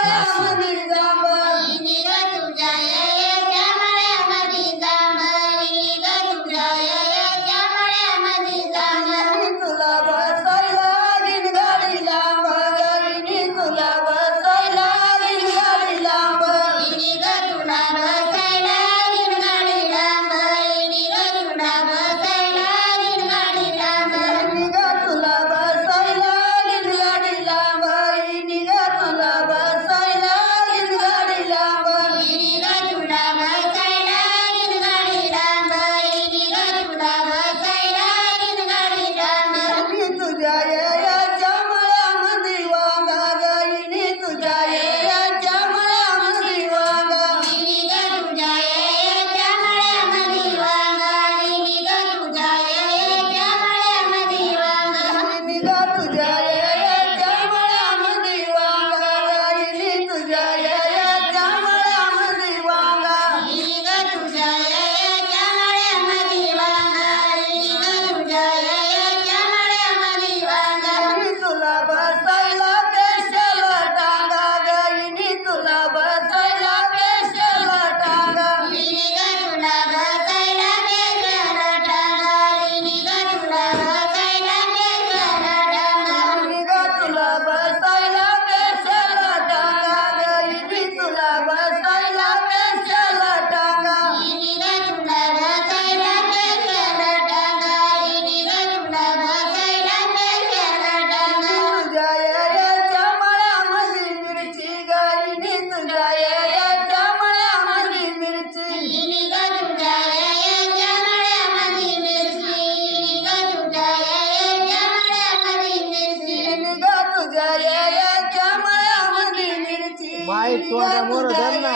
próxima. ಐದು ಮೂರು ಜನ